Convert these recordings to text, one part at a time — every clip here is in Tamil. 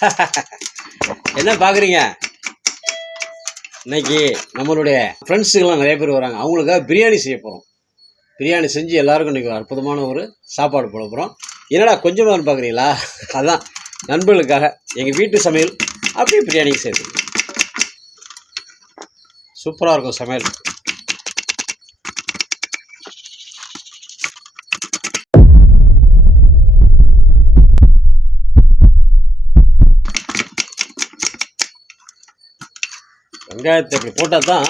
என்ன பார்க்குறீங்க இன்னைக்கு நம்மளுடைய ஃப்ரெண்ட்ஸுக்கெல்லாம் நிறைய பேர் வராங்க. அவங்களுக்காக பிரியாணி செய்ய போகிறோம் பிரியாணி செஞ்சு எல்லாருக்கும் இன்றைக்கி அற்புதமான ஒரு சாப்பாடு போட போகிறோம் என்னடா கொஞ்சமாக பார்க்குறீங்களா அதான் நண்பர்களுக்காக எங்கள் வீட்டு சமையல் அப்படியே பிரியாணி செய்யுது சூப்பராக இருக்கும் சமையல். வெங்காயத்தை இப்படி போட்டால் தான்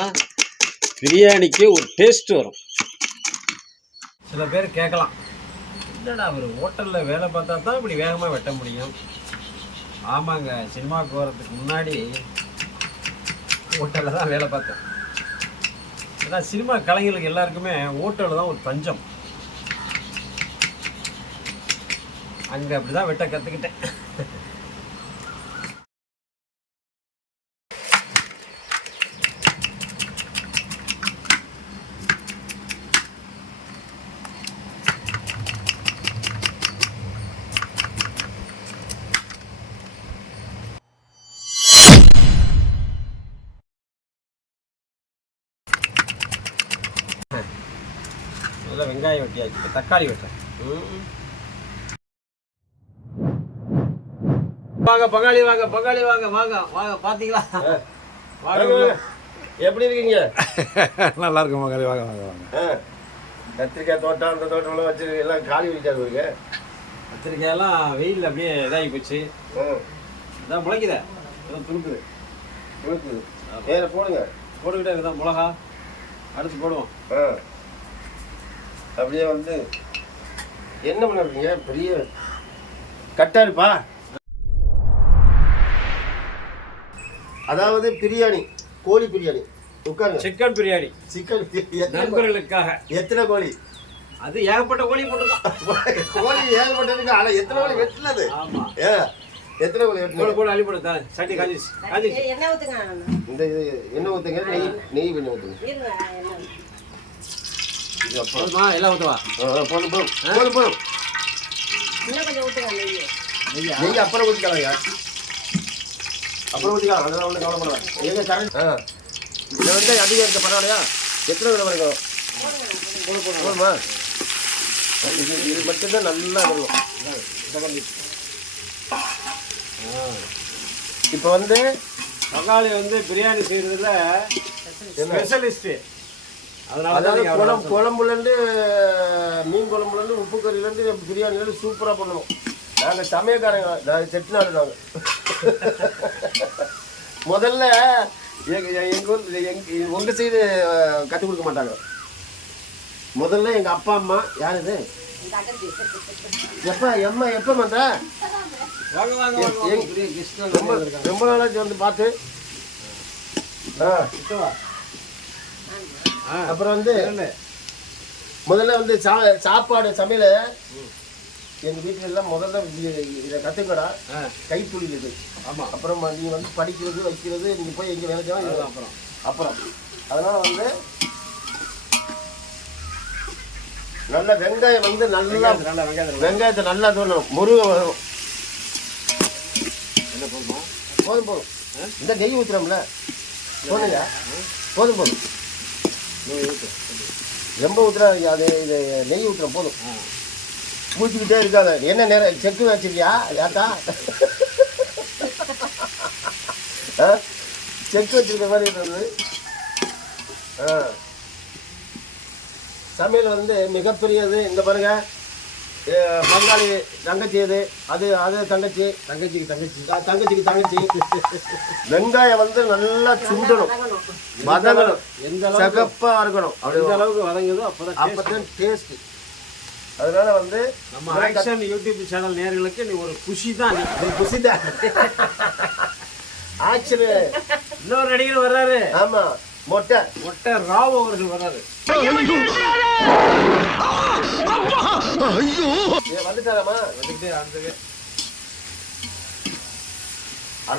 பிரியாணிக்கு ஒரு டேஸ்ட் வரும். சில பேர் கேட்கலாம் என்னடா அவர் ஹோட்டலில் வேலை பார்த்தா தான் இப்படி வேகமாக வெட்ட முடியும்? ஆமாங்க சினிமாவுக்கு போகிறதுக்கு முன்னாடி ஹோட்டலில் தான் வேலை பார்த்தேன். ஏன்னா சினிமா கலைஞர்களுக்கு எல்லாருக்குமே ஹோட்டலில் தான் ஒரு பஞ்சம் அங்கே அப்படி தான் வெட்ட கற்றுக்கிட்டேன் நல்லா வெங்காயம் வெட்டியாச்சு இப்போ தக்காளி வெட்டேன் வாங்க பங்காளி வாங்க பங்காளி வாங்க வாங்க வாங்க பாத்தீங்களா வாங்க. எப்படி இருக்கீங்க நல்லா இருக்கும் மகளே வாங்க வாங்க வாங்க. கத்திரிக்காய் தோட்டம் அந்த தோட்டம்லாம் வச்சு எல்லாம் காலி வச்சாரு இருக்கு கத்திரிக்காயெல்லாம் வெயில்ல அப்படியே இதாகி போச்சு இதான் முளைக்குதே இதான் துணுக்குது இருக்குது ஏற போடுங்க போட்டுக்கிட்டே இருக்குதா மிளகா அடுத்து போடுவோம் ஆ. அப்படியே வந்து என்ன பண்ணிருக்கீங்க பெரிய கட்டாருப்பா. அதாவது பிரியாணி கோழி பிரியாணி. உட்காருங்க. சிக்கன் பிரியாணி. சிக்கன் நண்பர்களுக்காக. எத்தனை கோழி? அது ஏகப்பட்ட கோழி போட்டுருக்கோம். கோழி ஏகப்பட்டதுக்கு ஆனா எத்தனை கோழி வெட்டினது ஆமா. ஏ எத்தனை கோழி வெட்டினது போடு அள்ளி போடு தரேன். சட்டி காஞ்சிச்சு காஞ்சிச்சு என்ன ஊத்துங்க. இந்த இது எண்ணெய் ஊற்றுங்க நெய் நெய் கொஞ்சம் ஊற்றுங்க இருங்க என்ன இது அப்புறம் போதுமா எல்லாம் ஊற்றுவா போதும் போதும் போதும் போதும் ஊத்துங்க நெய் நெய் அப்புறம் அப்புறம் ஊற்றிக்கலாம் அதெல்லாம் ஒன்றும் கவலைப்படாத. எங்க கரண்ட் ஆ. இதில் வந்து அதிகம் இருக்க பரவாயில்லையா எத்தனை கிலோ வரைக்கும்? போதுமா இது இது மட்டும்தான் நல்லா வரும் இப்போ வந்து தக்காளி வந்து பிரியாணி செய்யறதுல ஸ்பெஷலிஸ்ட் அதனால தான் அதாவது குழம்பு குழம்புலேருந்து மீன் குழம்புலேருந்து உப்பு கறியிலேருந்து பிரியாணிலேருந்து சூப்பராக பண்ணுவோம். நாங்கள் சமயக்காரங்க நாங்கள் செட்டிநாடு நாங்கள் முதல்ல எங்கள் எங்கள் ஊர் எங் உங்கள் சைடு கற்றுக் கொடுக்க மாட்டாங்க. முதல்ல எங்கள் அப்பா அம்மா யார் இது? எப்போ எம்மா எப்போ வந்தா? ரொம்ப. ரொம்ப நாளாச்சு வந்து பார்த்து. ஆ, அப்புறம் வந்து. முதல்ல வந்து சா சாப்பாடு சமையல் எங்கள் வீட்டில் எல்லாம் முதல்ல இதை கற்றுக்கடா ஆ, கைத்தொழில் இது ஆமா. அப்புறம் நீ வந்து படிக்கிறது வைக்கிறது நீங்கள் போய் எங்கே வேலை செய்யலாம் அப்புறம் அப்புறம். அதனால் வந்து நல்ல வெங்காயம் வந்து நல்லா நல்லா வெங்காயத்தை வெங்காயத்தை நல்லா தோணும் முருக வரும் என்ன போதுமா போதும். போதும் இந்த நெய் ஊற்றுறோம்ல போதுங்க போதும் போதும். ரொம்ப ஊற்றுறாங்க அது இது நெய் ஊற்றுறோம் போதும். மூச்சுக்கிட்டே இருக்காங்க என்ன நேரம்? செக்கு வச்சிருக்கியா யாத்தா ஆ? செக் வச்சிருக்க மாதிரி இருந்தது. சமையல் வந்து மிகப்பெரியது. இந்த பாருங்க. ஏ, பங்காளி தங்கச்சி இது அது அது தங்கச்சி. தங்கச்சிக்கு தங்கச்சி. தங்கச்சிக்கு தங்கச்சி. வெங்காயம் வந்து நல்லா சுண்டணும். வதங்கணும். எந்த அளவுக்கு? சகப்பா இருக்கணும். அப்படி எந்த அளவுக்கு வதங்குதோ அப்பதான். அப்பதான் டேஸ்ட் அதனால வந்து நம்ம ஆக்ஷன் யூடியூப் சேனல் நேயர்களுக்கு நீ ஒரு குஷி தான் நீ இது குசிதான் ஆக்சுவலி இன்னொரு நடிகர் வர்றாரு. ஆமா மொட்டை. மொட்டை ராவ் அவர்கள் வர்றாரு. ஏ, வந்துட்டாராமா வந்துக்கிட்டே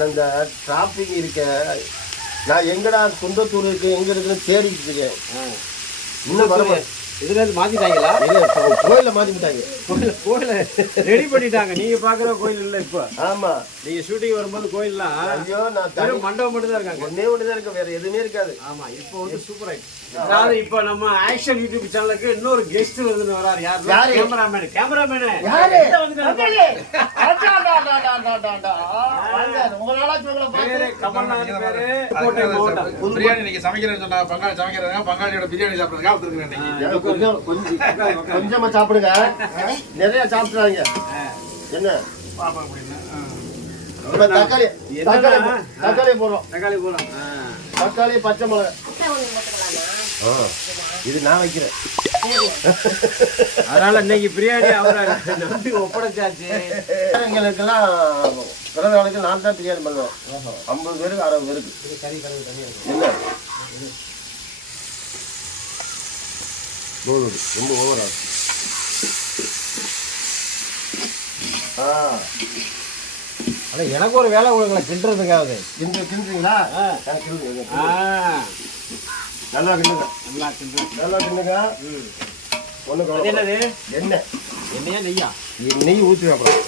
இந்த டிராபிக் இருக்க நான் எங்கடா குன்றத்தூர் இருக்கு எங்க இருக்குன்னு தேடிக்கிட்டு இருக்கேன். இன்னும் வர இதுல இருந்து மாத்திட்டாங்களா கோயில மாத்தி விட்டாங்க. கோயில் கோயில ரெடி பண்ணிட்டாங்க. நீங்க பாக்குற கோயில் இல்ல இப்போ. ஆமா. நீங்க ஷூட்டிங் வரும்போது கோயில்லாம் ஐயோ நான் வெறும் மண்டபம் மட்டும் தான் இருக்காங்க. ஒன்னே ஒன்று தான் இருக்கு வேற எதுவுமே இருக்காது. ஆமா இப்போ வந்து சூப்பர் ஆயிடுச்சு. அதாவது இப்போ நம்ம ஆக்ஷன் யூடியூப் சேனலுக்கு இன்னொரு கெஸ்ட் வருதுன்னு வராரு. யார்? யாரு? கேமராமேன் கேமராமேன் யாரு? வந்து. கமல்நாத் பேரு. பிரியாணி இன்னைக்கு சமைக்கிறேன்னு சொன்னா பங்காளி சமைக்கிறதுங்க பங்காளியோட பிரியாணி சாப்பிட்றதுக்காக வந்துருக்கேன் இன்னைக்கு. கொஞ்சம் கொஞ்சம் கொஞ்சமா சாப்பிடுங்க. நிறைய சாப்பிடுறாங்க என்ன? தக்காளி தக்காளி தக்காளி போடுறோம். தக்காளி போலாம் தக்காளி பச்சை மிளகாய் இது நான் வைக்கிறேன். அதனால இன்னைக்கு பிரியாணி அவரை நம்பி ஒப்படைச்சாச்சு. எங்களுக்கெல்லாம் பிறந்த நாளைக்கு நான் தான் பிரியாணி பண்ணுவேன். ஐம்பது பேருக்கு அறுபது பேருக்கு. என்ன? போதும் ரொம்ப ஓவரா ஆ ஆனா எனக்கு ஒரு வேலை கொடுக்கல கிண்டுறதுக்காவது. கிண்டு கிண்டுறீங்களா? ஆ. ஆ. நல்லா கிண்டுங்க. நல்லா கிண்டு நல்லா கிண்டுங்க. அது கவலை என்னது? எண்ணெய். என்னையா நெய்யா? நெய் ஊற்றி அப்புறம்.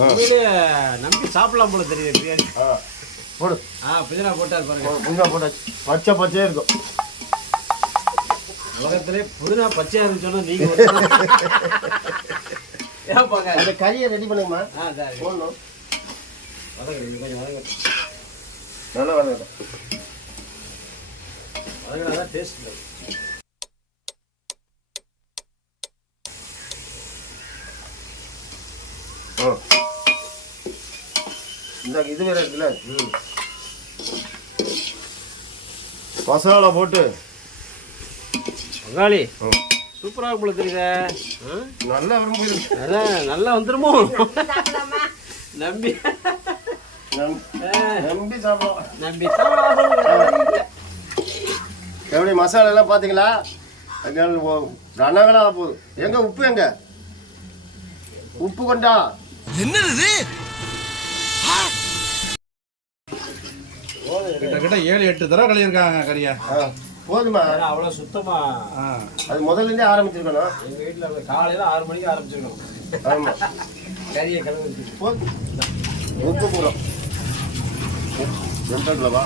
உண்மையிலேயே நம்பி சாப்பிடலாம் போல தெரியுது பிரியாணி. ஆ. போடு. ஆ புதினா போட்டார் பாருங்க. புங்கா போட்டாச்சு. பச்சை பச்சையே இருக்கும். உலகத்திலே புதினா பச்சையா இருந்துச்சோன்னா நீங்க ஒருத்தர். ஏன் பாங்க அந்த கறியை ரெடி பண்ணுங்கம்மா. ஆ சரி. போடணும். வதங்க கொஞ்சம் வதங்க நல்லா வதங்கட்டும் வதங்கினாதான் டேஸ்ட் இல்லை இந்த இது வேற இருக்குல்ல. மசாலா போட்டு. பங்காளி. சூப்பராக போல தெரியுதே? நல்லா அதான் நல்லா வந்துருமோ? நம்பி. ஆ, நம்பி சாப்பிடலாம். நம்பி எப்படி மசாலா எல்லாம் பார்த்தீங்களா ரணங்களா போகுது. எங்க உப்பு எங்க? உப்பு கொண்டா. கிட்டத்தட்ட ஏழு எட்டு தடவை கழியிருக்காங்க கறியை ஆ, போதுமா? அவ்வளோ சுத்தமா ஆ. அது முதல்ல இருந்தே ஆரம்பிச்சிருக்கணும். எங்க வீட்டில் காலையில ஆறு மணிக்கு ஆரம்பிச்சிருக்கோம் ஆமா. கறியை கழுவி போதும். உப்பு போடும் ரெண்டு கிலோவா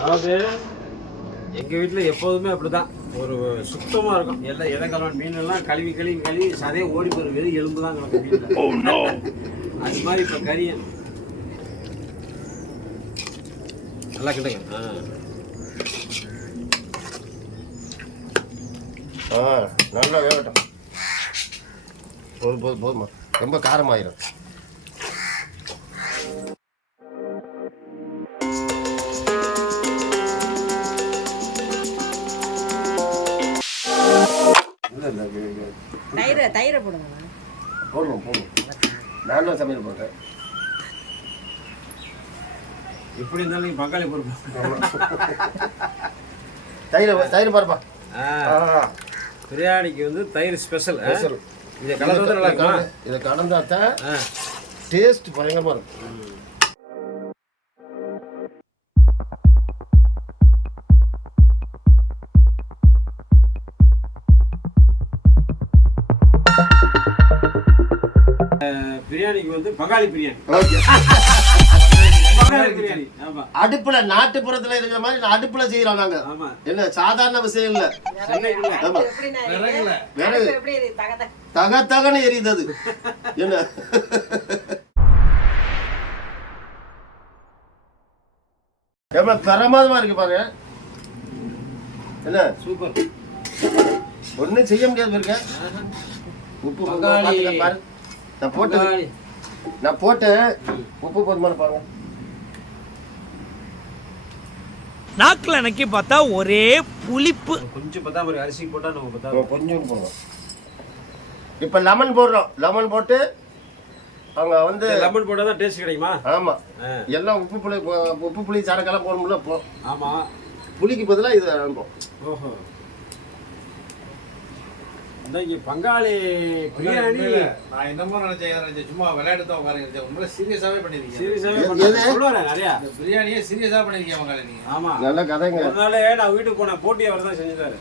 அதாவது எங்க வீட்டில் எப்போதுமே அப்படிதான். ஒரு சுத்தமா இருக்கும். எல்லாம் எதை கலவன் மீன் எல்லாம் கழுவி கழுவி கழுவி சதையே ஓடி போகிற வெறும் எலும்பு தான் கிடக்கும் வீட்டில் அது மாதிரி இப்போ கறியை நல்லா கிட்டுங்க ஆ. ஆ நல்லா வேகட்டும். போதும் போதும் போதுமா ரொம்ப காரமாயிரும். தயிரை போடுங்க. போடணும் போடணும் நான் தான் சமையல் பண்ணுறேன் எப்படி இருந்தாலும் நீங்கள் பங்காளி பொறுப்பு. தயிர் தயிர் பாருப்பா. பிரியாணிக்கு வந்து தயிர் ஸ்பெஷல் ஸ்பெஷல். இதை கலந்து நல்லா இருக்குமா? இதை கடந்தா தான் ஆ. டேஸ்ட் பயங்கரமாக இருக்கும். பிரியாணிக்கு வந்து பங்காளி பிரியாணி. அடுப்புல நாட்டுப்புறத்துல இருக்கிற மாதிரி நான் அடுப்புல செய்யறோம் நாங்க. ஆமா. என்ன சாதாரண விஷயம் இல்ல? தக தக. தக. தகன்னு எரியுது அது. என்ன? எவ்வளவு பிரமாதமா இருக்கு பாருங்க. என்ன? சூப்பர். ஒண்ணும் செய்ய முடியாது பாருங்க. உப்பு பாரு. நான் பங்காளி நான் போட்டேன் உப்பு போதுமான பாருங்க. நாக்கில் நக்கி பார்த்தா ஒரே புளிப்பு. கொஞ்சம் பத்தா ஒரு அரிசி போட்டா நம்ம நம்ம கொஞ்சம் போடுறோம். இப்போ லெமன் போடுறோம். லெமன் போட்டு அவங்க வந்து லெமன் போட்டால் தான் டேஸ்ட் கிடைக்குமா? ஆமா. ஆ. எல்லாம் உப்பு புளி உப்பு புளி சரக்கெல்லாம் போடணும்ல போ ஆமாம் புளிக்கு பதிலாக இது அனுப்போம் ஓஹோ. இந்த இங்க பங்காளி பிரியாணி நான் என்னமோ நினைச்சேன் சும்மா விளையாட்டு தான் உட்கார நினைச்சேன் உண்மையில சீரியஸாவே பண்ணிருக்கீங்க. சீரியஸாவே சொல்லுவாரு நிறையா. இந்த பிரியாணியே சீரியஸா பண்ணிருக்கீங்க மங்கள நீங்க. ஆமா. நல்ல கதைங்க. நாள் நான் வீட்டுக்கு போனேன். போட்டி அவர் தான் செஞ்சுட்டாரு.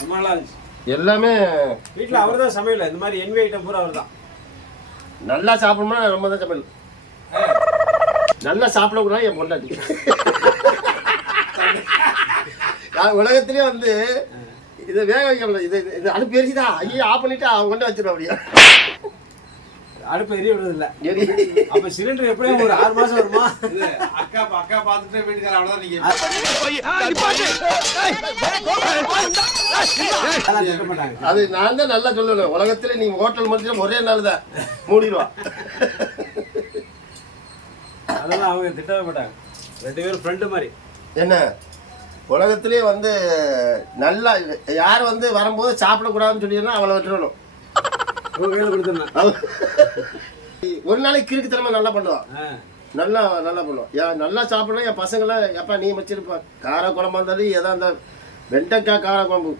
ரொம்ப நல்லா இருந்துச்சு. எல்லாமே வீட்டில் அவர் தான் சமையல். இந்த மாதிரி என்வி ஐட்டம் பூரா அவர் தான் நல்லா சாப்பிடணும்னா ரொம்ப தான் சமையல். நல்லா சாப்பிடக்கூடாது என் பொண்டாட்டி. நான் உலகத்திலே வந்து இதை வேக வைக்க முடியாது இது இது அடுப்பு எரிச்சுதா ஐயோ ஆஃப் பண்ணிட்டு அவன் கொண்டு வச்சிருவா அப்படியா. அடுப்பு எரிய விடுறது இல்ல அப்ப சிலிண்டர் எப்படியும் ஒரு ஆறு மாசம் வருமா? அக்கா அக்கா பார்த்துட்டு வீட்டுக்கார அவ்வளவுதான் நீங்க அது நான் தான் நல்லா சொல்லுவேன் உலகத்துல நீ ஹோட்டல் மட்டும் ஒரே நாள் தான் மூடிடுவா. அதெல்லாம் அவங்க திட்டவே மாட்டாங்க. ரெண்டு பேரும் ஃப்ரெண்டு மாதிரி. என்ன? உலகத்திலே வந்து நல்லா யார் வந்து வரும்போது சாப்பிடக்கூடாதுன்னு சொல்லிடுனா அவளை விட்டுறணும். ஒரு நாளைக்கு கிறுக்குத்தனமா நல்லா பண்ணுவான் நல்லா நல்லா பண்ணுவான் ஏன் நல்லா சாப்பிடணும் என் பசங்களாம் எப்பா நீ வச்சிருப்பா கார குழம்பா இருந்தாலும் எதா இருந்தாலும் வெண்டைக்காய் கார குழம்பு.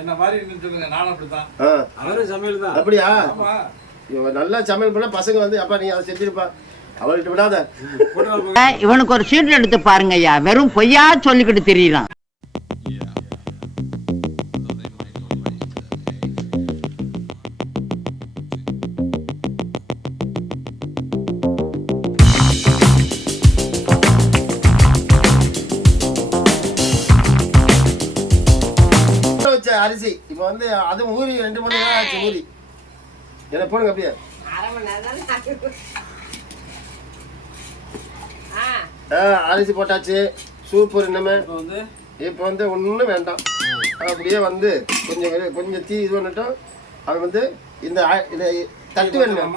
என்ன மாதிரி நானும் அப்படித்தான். அவரும் சமையல் தான். அப்படியா? நல்லா சமையல் பண்ண பசங்க வந்து அப்பா நீ அதை செஞ்சிருப்பா. அவள்கிட்ட விடாத. இவனுக்கு ஒரு சீட் எடுத்து பாருங்க ஐயா. வெறும் பொய்யா சொல்லிக்கிட்டு தெரியலாம் அரிசி. இப்போ வந்து அது ஊறி ரெண்டு மணி நேரம் ஆச்சு ஊறி. என்ன போடுங்க அப்படியே அரை மணி நேரம் தானே ஆகுது. ஆ ஆ அரிசி போட்டாச்சு. சூப்பர் இப்போ வந்து? இப்போ வந்து ஒன்றும் வேண்டாம். அப்படியே வந்து கொஞ்சம் கொஞ்சம் தீ இது பண்ணட்டும். அது வந்து இந்த இதை தட்டு வேணும்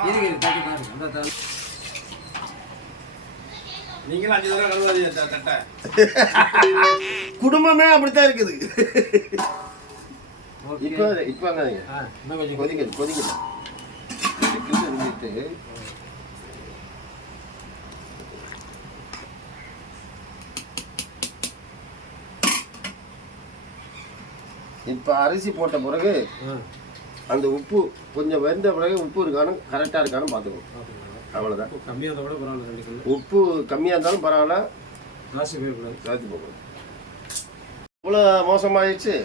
குடும்பமே அப்படித்தான் இருக்குது. இப்போ இப்போ கொதிக்கணும் கொதிக்கணும் இப்போ அரிசி போட்ட பிறகு அந்த உப்பு கொஞ்சம் வெந்த பிறகு உப்பு இருக்கானு கரெக்டாக இருக்கானு பார்த்துக்கணும். அவ்வளோதான் கம்மியாக கூட பரவாயில்ல உப்பு கம்மியாக இருந்தாலும் பரவாயில்ல. ஜாஸ்தி போயிடக்கூடாது. சாத்தி போகணும் இவ்வளோ மோசமாயிடுச்சு.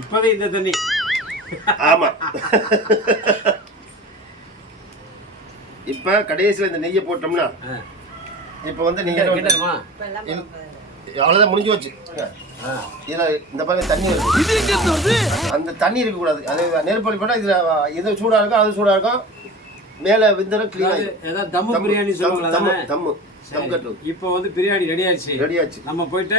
இப்போதே இந்த தண்ணி. ஆமாம் இப்போ கடைசியில் இந்த நெய்யை போட்டோம்னா. இப்போ வந்து நீங்கள் அவ்வளோதான் முடிஞ்சு வச்சு இதில் இந்த பாருங்க தண்ணி இருக்கு. அந்த தண்ணி இருக்கக்கூடாது. அது நெருப்படி போட்டால் இதில் இது சூடாக இருக்கும் அது சூடாக இருக்கும். மேலே விந்தரம் கிளீன் ஏதாவது தம்மு பிரியாணி தம்மு? தம்மு இப்போ வந்து பிரியாணி ரெடி ஆயிடுச்சு ரெடி ஆச்சு நம்ம போயிட்டு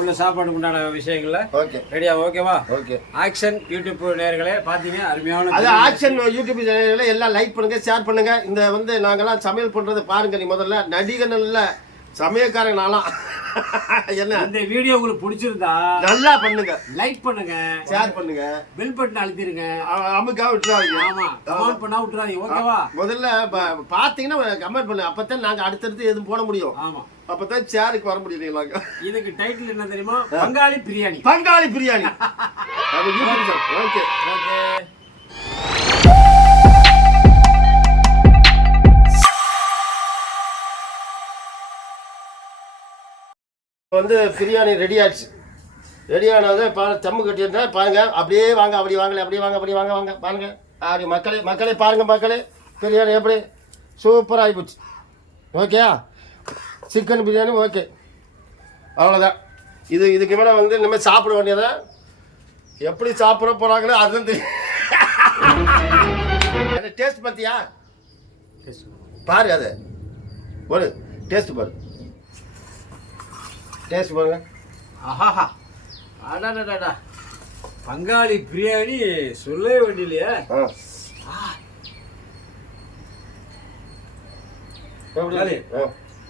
உள்ள சாப்பாடு உண்டான விஷயங்கள்ல ஓகே. ரெடியா ஓகேவா? ஓகே. ஆக்ஷன் யூடியூப் நேயர்களே பாத்தீங்க அருமையான அது. ஆக்ஷன் யூடியூப் சேனல்ல எல்லாம் லைக் பண்ணுங்க ஷேர் பண்ணுங்க. இந்த வந்து நாங்கெல்லாம் சமையல் பண்றது பாருங்க நீ முதல்ல. நடிகன் இல்ல சமயக்காரன் நாளாம் என்ன? இந்த வீடியோ உங்களுக்கு பிடிச்சிருந்தா நல்லா பண்ணுங்க. லைக் பண்ணுங்க. ஷேர் பண்ணுங்க. Bell button அழுத்திருங்க. அமுக்கா விட்டுறாதீங்க. ஆமா கமெண்ட் பண்ணா விட்டுறாதீங்க ஓகேவா முதல்ல பாத்தீங்கன்னா கமெண்ட் பண்ணுங்க அப்பதான் நாங்க அடுத்தடுத்து எதுவும் போட முடியும். ஆமா. அப்பதான் சேருக்கு வர முடியும் நாங்க இதுக்கு டைட்டில் என்ன தெரியுமா? பங்காளி பிரியாணி. பங்காளி பிரியாணி. ஓகே. ஓகே. வந்து பிரியாணி ரெடி ஆச்சு ரெடி ஆனது பா தம்மு கட்டியிருந்தா பாருங்க அப்படியே வாங்க அப்படி வாங்கல அப்படியே வாங்க அப்படி வாங்க வாங்க பாருங்க. அப்படி மக்களே மக்களே பாருங்க மக்களே. பிரியாணி எப்படி? சூப்பராக ஆகிப்போச்சு ஓகே சிக்கன் பிரியாணி ஓகே அவ்வளோதான் இது இதுக்கு மேலே வந்து இனிமேல் சாப்பிட வேண்டியதான் எப்படி சாப்பிட போகிறாங்களோ அதுதான் தெரியும் டேஸ்ட் பார்த்தியா பாரு அது. ஒரு டேஸ்ட் பாரு. டேஸ்ட் பாருங்க. ஆஹாஹா. அடாடாடா பங்காளி பிரியாணி சொல்லவே வேண்டியலையே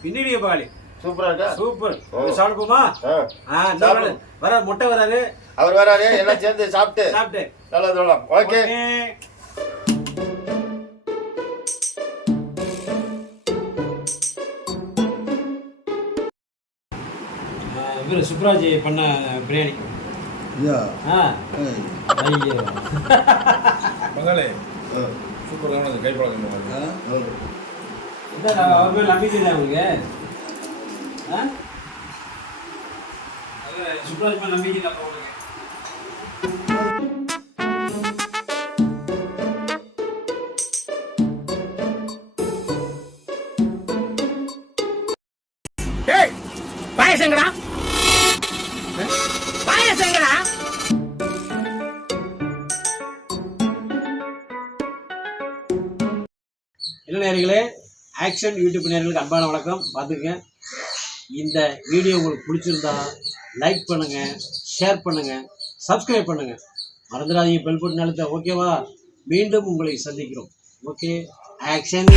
பின்னாடியே பங்காளி சூப்பரா இருக்கா? சூப்பர். சாப்பிடுமா. வராரு முட்டை வராரு. அவர் வராரு எல்லாம் சேர்ந்து சாப்பிட்டு. சாப்பிட்டு. நல்லா சொல்லலாம் ஓகே. சுப்ராஜ் பண்ண பிரியாணி. ஆ. ஐயோ. பங்காளி சூப்பரான கைப்பழக்கம். என்ன அவர் மேல் நம்பிக்கை இல்லை அவங்களுக்கு ஆ? சுப்ராஜ் மேல் நம்பிக்கை இல்லை பாயசங்கடா. நேர்களே ஆக்ஷன் யூடியூப் நேர்களுக்கு அன்பான வணக்கம். பார்த்துக்கங்க. இந்த வீடியோ உங்களுக்கு பிடிச்சிருந்தா லைக் பண்ணுங்கள் ஷேர் பண்ணுங்கள் சப்ஸ்கிரைப் பண்ணுங்கள் மறந்துடாதீங்க பெல் பட்டன் அழுத்த ஓகேவா மீண்டும் உங்களை சந்திக்கிறோம். Okay action